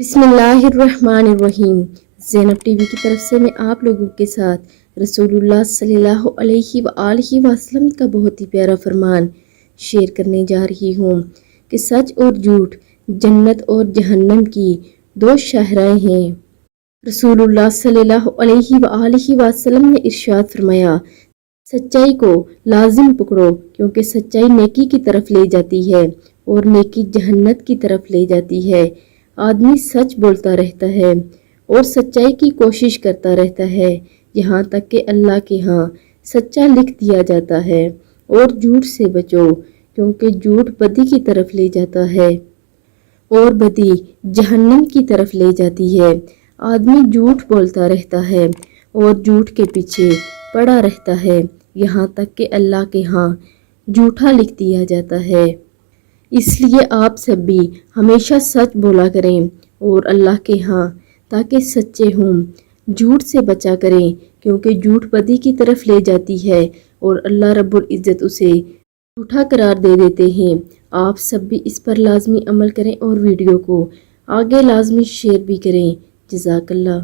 बिस्मिल्लाहिर्रहमानिर्रहीम। ज़ैनब टीवी की तरफ से मैं आप लोगों के साथ रसूलुल्लाह सल्लल्लाहु अलैहि वसल्लम का बहुत ही प्यारा फरमान शेयर करने जा रही हूँ कि सच और झूठ जन्नत और जहन्नम की दो शाहराएं हैं। रसूलुल्लाह सल्लल्लाहु अलैहि वसल्लम ने इरशाद फरमाया, सच्चाई को लाजिम पकड़ो क्योंकि सच्चाई नेकी की तरफ ले जाती है और नेकी जहन्नत की तरफ ले जाती है। आदमी सच बोलता रहता है और सच्चाई की कोशिश करता रहता है यहाँ तक कि अल्लाह के यहाँ सच्चा लिख दिया जाता है। और झूठ से बचो क्योंकि झूठ बदी की तरफ ले जाता है और बदी जहन्नम की तरफ ले जाती है। आदमी झूठ बोलता रहता है और झूठ के पीछे पड़ा रहता है यहाँ तक कि अल्लाह के यहाँ झूठा लिख दिया जाता है। इसलिए आप सब भी हमेशा सच बोला करें और अल्लाह के यहाँ ताकि सच्चे हों। झूठ से बचा करें क्योंकि झूठ बदी की तरफ ले जाती है और अल्लाह रब्बुल इज़्ज़त उसे झूठा करार दे देते हैं। आप सब भी इस पर लाजमी अमल करें और वीडियो को आगे लाजमी शेयर भी करें। जज़ाकल्लाह।